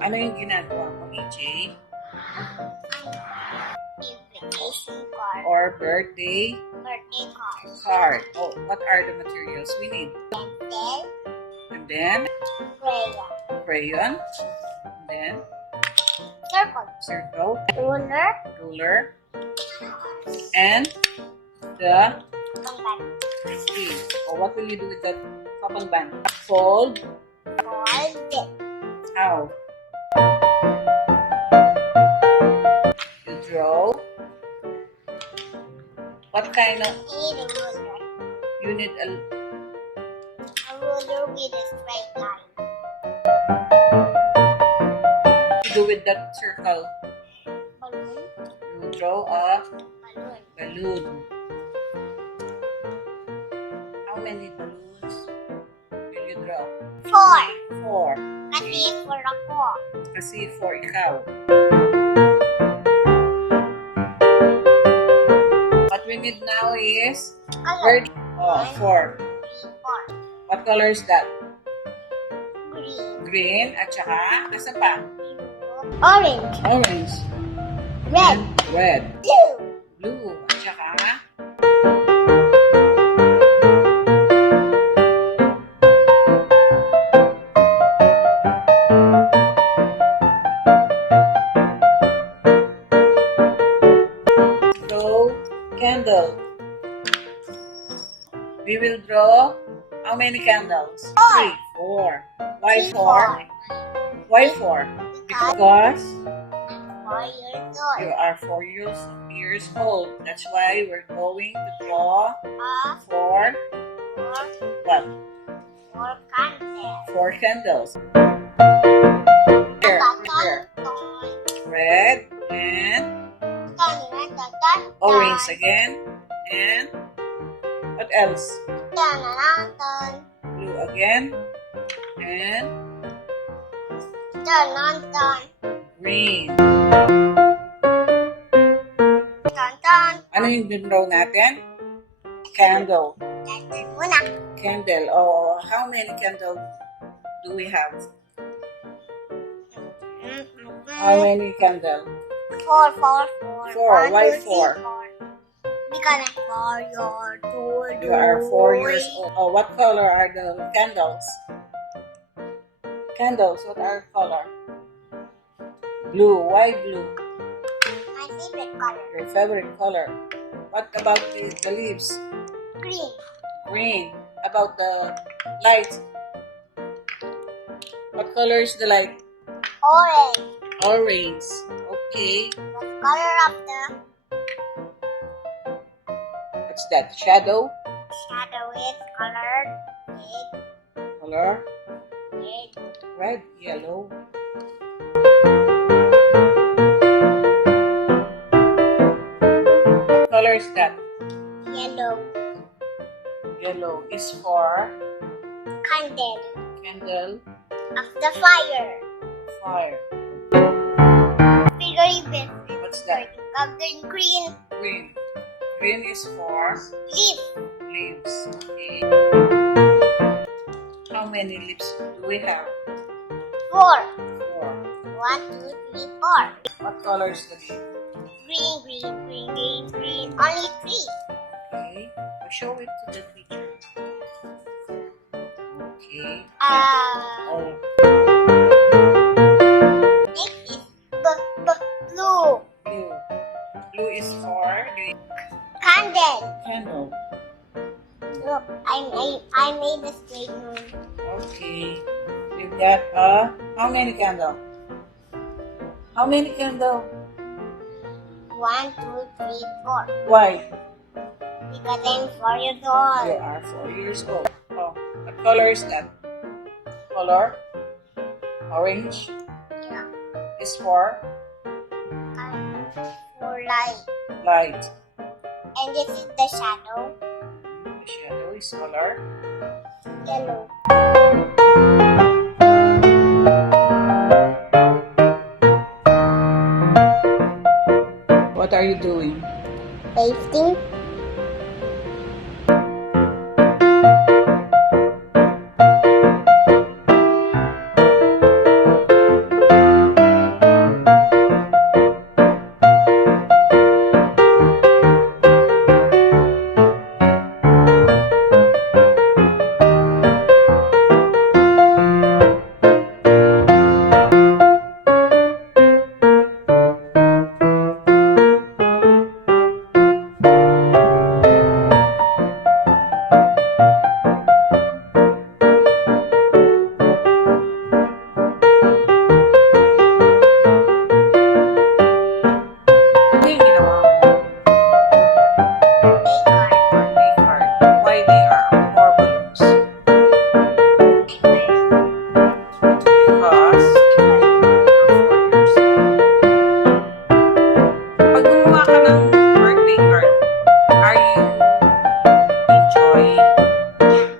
Ano yung ginagawa mo, EJ? Invitation card. Or birthday Birthday card. card. Oh, what are the materials we need? Pencil. And then, Crayon. crayon. And then, Circle. circle, Ruler. ruler, and the Pangban. sleeve. Oh, what will you do with that kapang band? Fold. Fold it. How? You draw. What kind of Need a ruler. you need A ruler with a straight line. to do with that circle? Balloon. You draw a Balloon. balloon. How many balloons will you draw? 4. 4. Kasi for ako. Kasi 4 ikaw. What we need now is Color. bird. Oh, 4. 4. What color is that? Green. Green at saka nasa pa? Orange. Orange. Red. Red. Blue. Blue at saka draw candle. We will draw how many candles? 3, 4. Why 4? Why 4? Because 4 years old. you are 4 years old. That's why we're going to draw 4 what? 4 candles. 4 candles. Here, here. Red and orange again. And what else? Blue again. And green. Ano yung draw natin? Candle. Candle. Oh, how many candles do we have? How many candles? 4. 4. Why 4? Because I'm 4 years old. You are 4 years old. Oh, what color are the candles? Candles, what are color? Blue. Why blue? My favorite color. Your favorite color. What about the leaves? Green. Green. About the light? What color is the light? Orange. Orange. Okay. What color of the What's that? Shadow? shadow is colored with Color? red. Red, yellow. What color is that? Yellow. Yellow is for Candle candle, of the fire. fire. Very big. What's that? Green. Green. Green is for Leaf. leaves. Okay. How many leaves do we have? 4. 4. 1, 2, 3, 4. What color is the leaf? Green. Only 3. Okay. Show it to the teacher. Okay. Oh, Next is blue. blue. Blue is for green. Candle. Candle. Look, I made a straight moon. Okay. We've got how many candle? How many candle? 1, 2, 3, 4. Why? Because I'm 4 years You old. are 4 years old. Oh, what color is that? Color? Orange Yeah. is for For light. light. And this is the shadow. The shadow is color Yellow. What are you doing? Pasting. Yeah.